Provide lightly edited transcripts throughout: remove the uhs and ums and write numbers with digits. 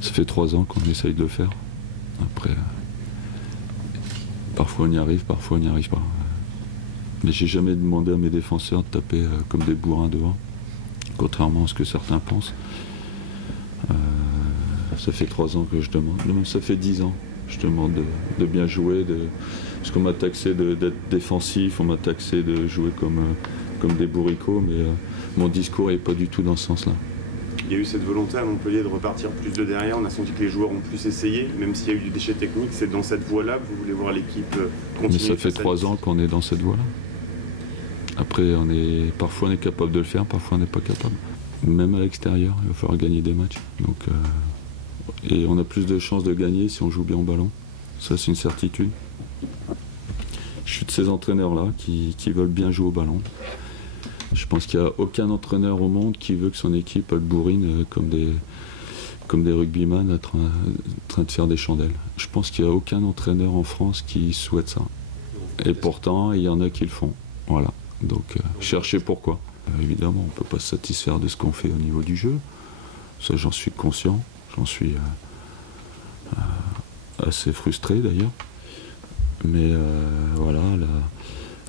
Ça fait 3 ans qu'on essaye de le faire. Après, parfois on y arrive, parfois on n'y arrive pas. Mais j'ai jamais demandé à mes défenseurs de taper comme des bourrins devant, contrairement à ce que certains pensent. Ça fait 3 ans que je demande, même ça fait 10 ans. Je demande de bien jouer, parce qu'on m'a taxé d'être défensif, on m'a taxé de jouer comme des bourricots, mais mon discours n'est pas du tout dans ce sens-là. Il y a eu cette volonté à Montpellier de repartir plus de derrière, on a senti que les joueurs ont plus essayé, même s'il y a eu du déchet technique, c'est dans cette voie-là que vous voulez voir l'équipe continuer. Mais ça fait 3 ans qu'on est dans cette voie-là. Après, parfois on est capable de le faire, parfois on n'est pas capable. Même à l'extérieur, il va falloir gagner des matchs. Donc, et on a plus de chances de gagner si on joue bien au ballon. Ça, c'est une certitude. Je suis de ces entraîneurs-là qui veulent bien jouer au ballon. Je pense qu'il n'y a aucun entraîneur au monde qui veut que son équipe le bourrine comme des rugbyman en train de faire des chandelles. Je pense qu'il n'y a aucun entraîneur en France qui souhaite ça. Et pourtant, il y en a qui le font. Voilà. Donc, cherchez pourquoi. Évidemment, on ne peut pas se satisfaire de ce qu'on fait au niveau du jeu. Ça, j'en suis conscient. J'en suis assez frustré d'ailleurs. Mais voilà,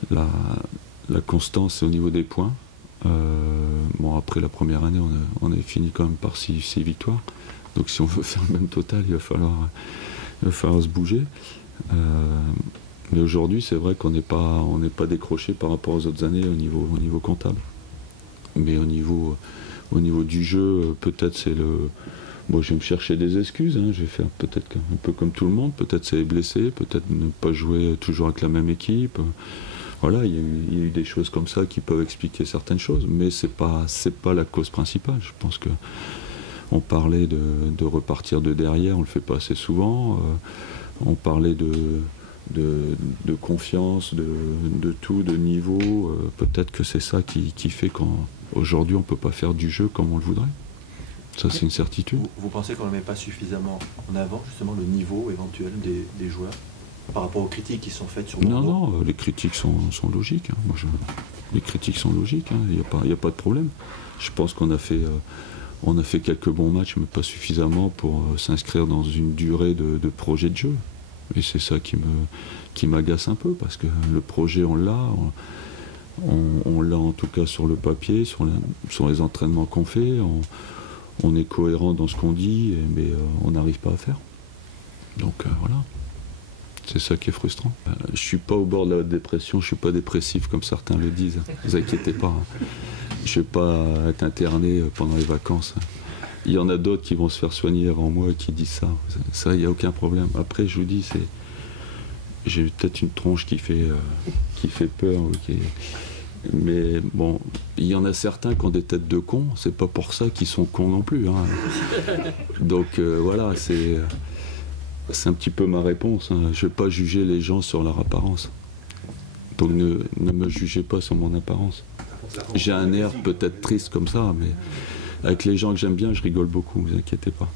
la constance au niveau des points. Bon, après la première année, on a fini quand même par 6 victoires. Donc si on veut faire le même total, il va falloir se bouger. Mais aujourd'hui, c'est vrai qu'on n'est pas décroché par rapport aux autres années au niveau comptable. Mais au niveau du jeu, peut-être c'est le... Bon, je vais me chercher des excuses, hein. Je vais faire peut-être un peu comme tout le monde, peut-être c'est blessé, peut-être ne pas jouer toujours avec la même équipe. Voilà, il y a eu des choses comme ça qui peuvent expliquer certaines choses, mais c'est pas la cause principale. Je pense que on parlait de repartir de derrière, on le fait pas assez souvent. On parlait de confiance, de tout, de niveau. Peut-être que c'est ça qui fait qu'aujourd'hui on peut pas faire du jeu comme on le voudrait. Ça, c'est une certitude. Vous pensez qu'on ne met pas suffisamment en avant justement le niveau éventuel des joueurs par rapport aux critiques qui sont faites sur le Non, non, les critiques sont logiques. Hein. Les critiques sont logiques, hein. Il n'y a pas de problème. Je pense qu'on a fait quelques bons matchs, mais pas suffisamment pour s'inscrire dans une durée de projet de jeu. Et c'est ça qui m'agace un peu, parce que le projet, on l'a. On l'a en tout cas sur le papier, sur les entraînements qu'on fait. On est cohérent dans ce qu'on dit, mais on n'arrive pas à faire. Donc voilà, c'est ça qui est frustrant. Je ne suis pas au bord de la dépression, je ne suis pas dépressif comme certains le disent, ne vous inquiétez pas. Hein. Je ne vais pas être interné pendant les vacances. Il y en a d'autres qui vont se faire soigner avant moi qui disent ça. Ça, il n'y a aucun problème. Après, je vous dis, j'ai peut-être une tronche qui fait peur. Mais bon, il y en a certains qui ont des têtes de cons, c'est pas pour ça qu'ils sont cons non plus. Hein. Donc voilà, c'est un petit peu ma réponse. Hein. Je ne vais pas juger les gens sur leur apparence. Donc ne me jugez pas sur mon apparence. J'ai un air peut-être triste comme ça, mais avec les gens que j'aime bien, je rigole beaucoup, ne vous inquiétez pas.